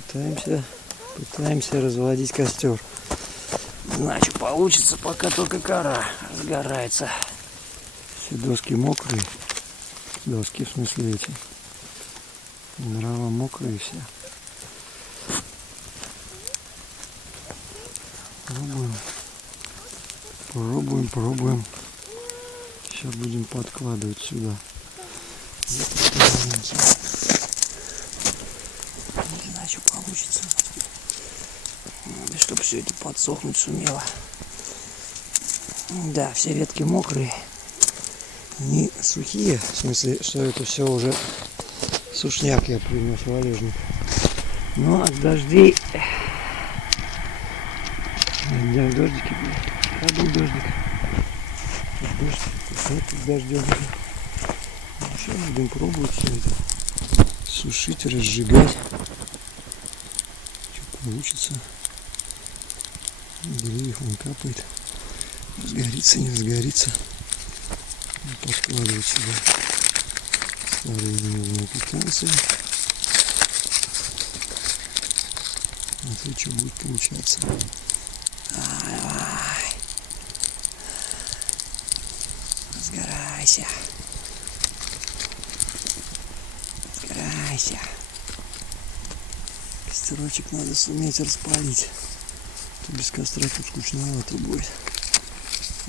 Пытаемся разводить костер. Иначе получится, пока только кора разгорается. Все доски мокрые. Доски, в смысле, эти. Дрова мокрые все. Пробуем. Сейчас будем подкладывать сюда. Иначе получится. Надо, чтобы все это подсохнуть сумело. Да, все ветки мокрые. Не сухие. В смысле, что это все уже сушняк я принес валежник. Но от дождей... Дождики были. Был дождик. Дождем. Сейчас будем пробовать все это. Сушить, разжигать. Что получится. Деревьев он капает. Сгорится, не разгорится. Подкладывать сюда старые ненужные питанцы. А то что будет получаться. Давай. Разгорайся. Костерочек надо суметь распалить. А то без костра тут скучновато будет.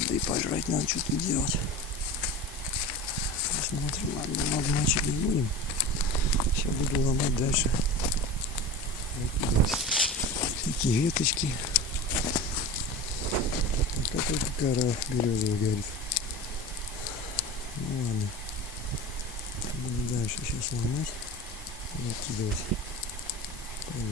Да и пожрать надо что-то делать. Посмотрим, ладно, начать не будем. Сейчас буду ломать дальше. Такие веточки. Пока только кора березовая горит. Ну ладно. Буду дальше сейчас ломать и откидывать.